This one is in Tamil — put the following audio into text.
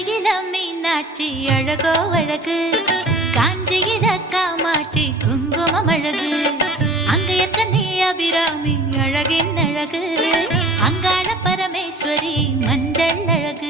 மதுரையில மீனாட்சி அழகோ அழகு, காஞ்சியில காமாட்சி குங்குமம் அழகு, அங்க இருக்கனே அபிராமி அழகின் அழகு, அங்காள பரமேஸ்வரி மஞ்சள் அழகு.